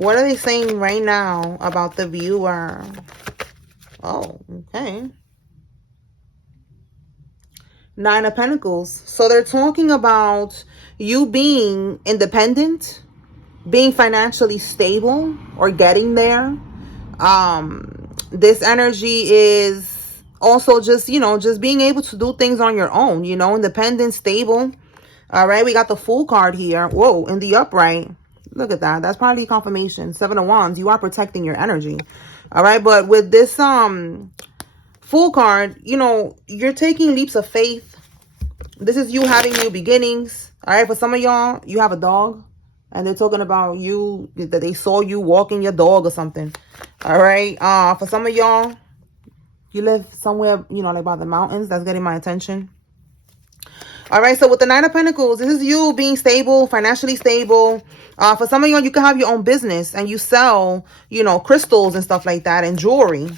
What are they saying right now about the viewer? Oh, okay. Nine of Pentacles. So they're talking about you being independent, being financially stable, or getting there. This energy is also just, just being able to do things on your own, independent, stable. All right, we got the Fool card here. Whoa, in the upright. Look at that. That's probably confirmation. Seven of Wands. You are protecting your energy. All right, but with this Fool card, you're taking leaps of faith. This is you having new beginnings. All right, for some of y'all, you have a dog, and they're talking about you, that they saw you walking your dog or something. All right, for some of y'all, you live somewhere, like by the mountains. That's getting my attention. All right, so with the Nine of Pentacles, this is you being stable, financially stable. For some of y'all, you can have your own business and you sell, crystals and stuff like that and jewelry.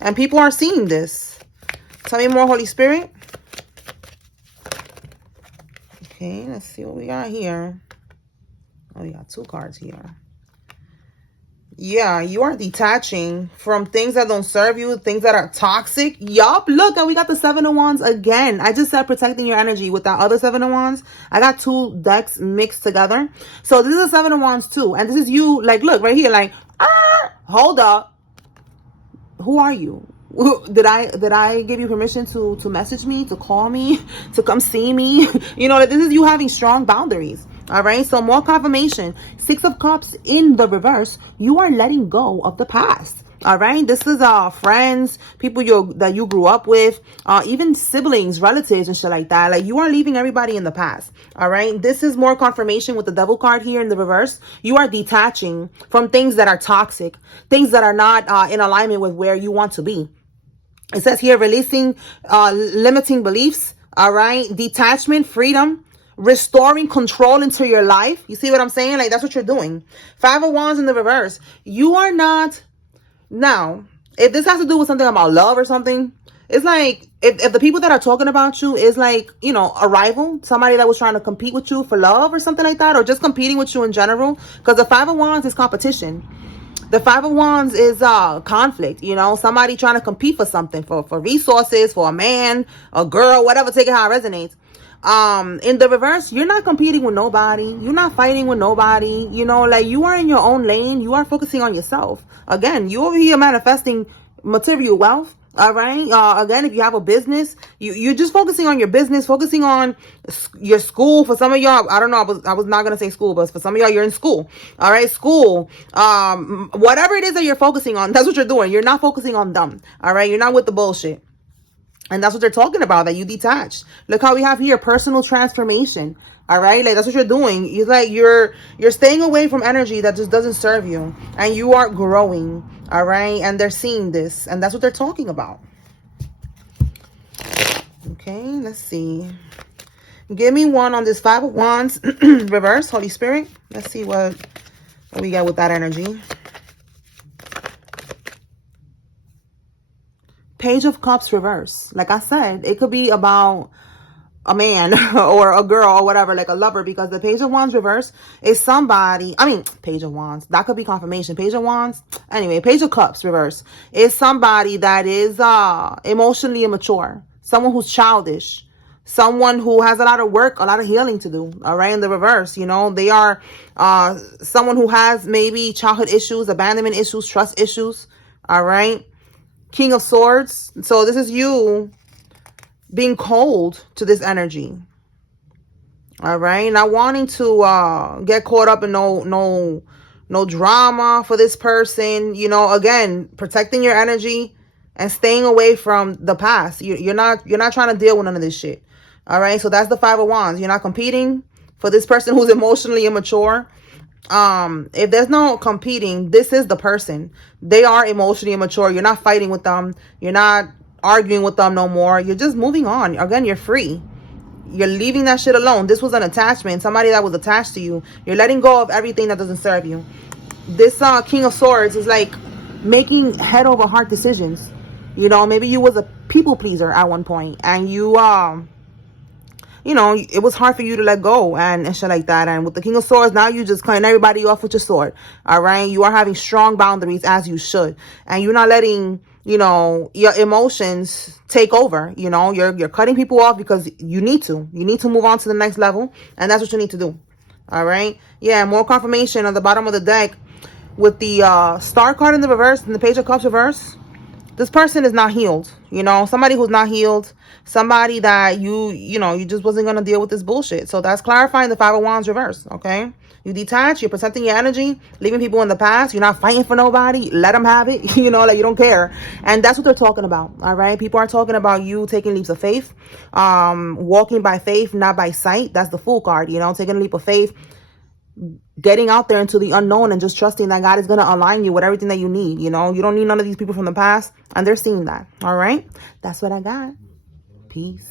And people are seeing this. Tell me more, Holy Spirit. Okay, let's see what we got here. Oh, we got two cards here. Yeah, you are detaching from things that don't serve you, things that are toxic. Yup, look, and we got the Seven of Wands again. I just said protecting your energy with that other Seven of Wands. I got two decks mixed together. So this is a Seven of Wands too. And this is you, like, look, right here, like, hold up. Who are you? Did I give you permission to message me, to call me, to come see me? This is you having strong boundaries. All right, so more confirmation. Six of Cups in the reverse. You are letting go of the past. All right, this is friends, people that you grew up with, even siblings, relatives, and shit like that. Like, you are leaving everybody in the past. All right, this is more confirmation with the Devil card here in the reverse. You are detaching from things that are toxic, things that are not in alignment with where you want to be. It says here, releasing limiting beliefs. All right, detachment, freedom, restoring control into your life. You see what I'm saying? Like, that's what you're doing. Five of Wands in the reverse. You are not. Now, if this has to do with something about love or something, it's like if the people that are talking about you is like, a rival, somebody that was trying to compete with you for love or something like that, or just competing with you in general, because the Five of Wands is competition. The Five of Wands is conflict, somebody trying to compete for something, for resources, for a man, a girl, whatever, take it how it resonates. In the reverse, you're not competing with nobody. You're not fighting with nobody. Like, you are in your own lane. You are focusing on yourself. Again, you over here manifesting material wealth. All right. Again, if you have a business, you're just focusing on your business, focusing on your school. For some of y'all, I don't know. I was not going to say school, but for some of y'all, you're in school. All right. School, whatever it is that you're focusing on, that's what you're doing. You're not focusing on them. All right. You're not with the bullshit. And that's what they're talking about, that you detach. Look how we have here, personal transformation. All right, like, that's what you're doing. It's like you're staying away from energy that just doesn't serve you, and you are growing. All right, and they're seeing this, and that's what they're talking about. Okay, let's see. Give me one on this Five of Wands reverse, Holy Spirit. Let's see what we got with that energy. Page of Cups reverse. Like I said, it could be about a man or a girl or whatever, like a lover, because the Page of Wands reverse is somebody, Page of Wands, that could be confirmation. Page of Wands, anyway, Page of Cups reverse is somebody that is emotionally immature, someone who's childish, someone who has a lot of work, a lot of healing to do. All right, in the reverse, they are someone who has maybe childhood issues, abandonment issues, trust issues. All right, King of Swords. So this is you being cold to this energy. All right, not wanting to get caught up in no drama for this person. Again, protecting your energy and staying away from the past. You're not trying to deal with none of this shit. All right, so that's the Five of Wands. You're not competing for this person who's emotionally immature. If there's no competing, this is the person. They are emotionally immature. You're not fighting with them. You're not arguing with them no more. You're just moving on. Again, you're free. You're leaving that shit alone. This was an attachment, somebody that was attached to you. You're letting go of everything that doesn't serve you. This King of Swords is like making head over heart decisions. Maybe you was a people pleaser at one point, and you you know, it was hard for you to let go and shit like that. And with the King of Swords, now you just cutting everybody off with your sword. All right. You are having strong boundaries, as you should. And you're not letting, you know, your emotions take over. You know, you're cutting people off because you need to. You need to move on to the next level. And that's what you need to do. All right. Yeah. More confirmation on the bottom of the deck with the Star card in the reverse and the Page of Cups reverse. This person is not healed. You know, somebody who's not healed, somebody that you know, you just wasn't going to deal with this bullshit. So that's clarifying the Five of Wands reverse. Okay. You detach, you're protecting your energy, leaving people in the past. You're not fighting for nobody. Let them have it. You know, like you don't care. And that's what they're talking about. All right. People are talking about you taking leaps of faith, walking by faith, not by sight. That's the Fool card, you know, taking a leap of faith, getting out there into the unknown and just trusting that God is going to align you with everything that you need. You know, you don't need none of these people from the past, and they're seeing that. All right. That's what I got. Peace.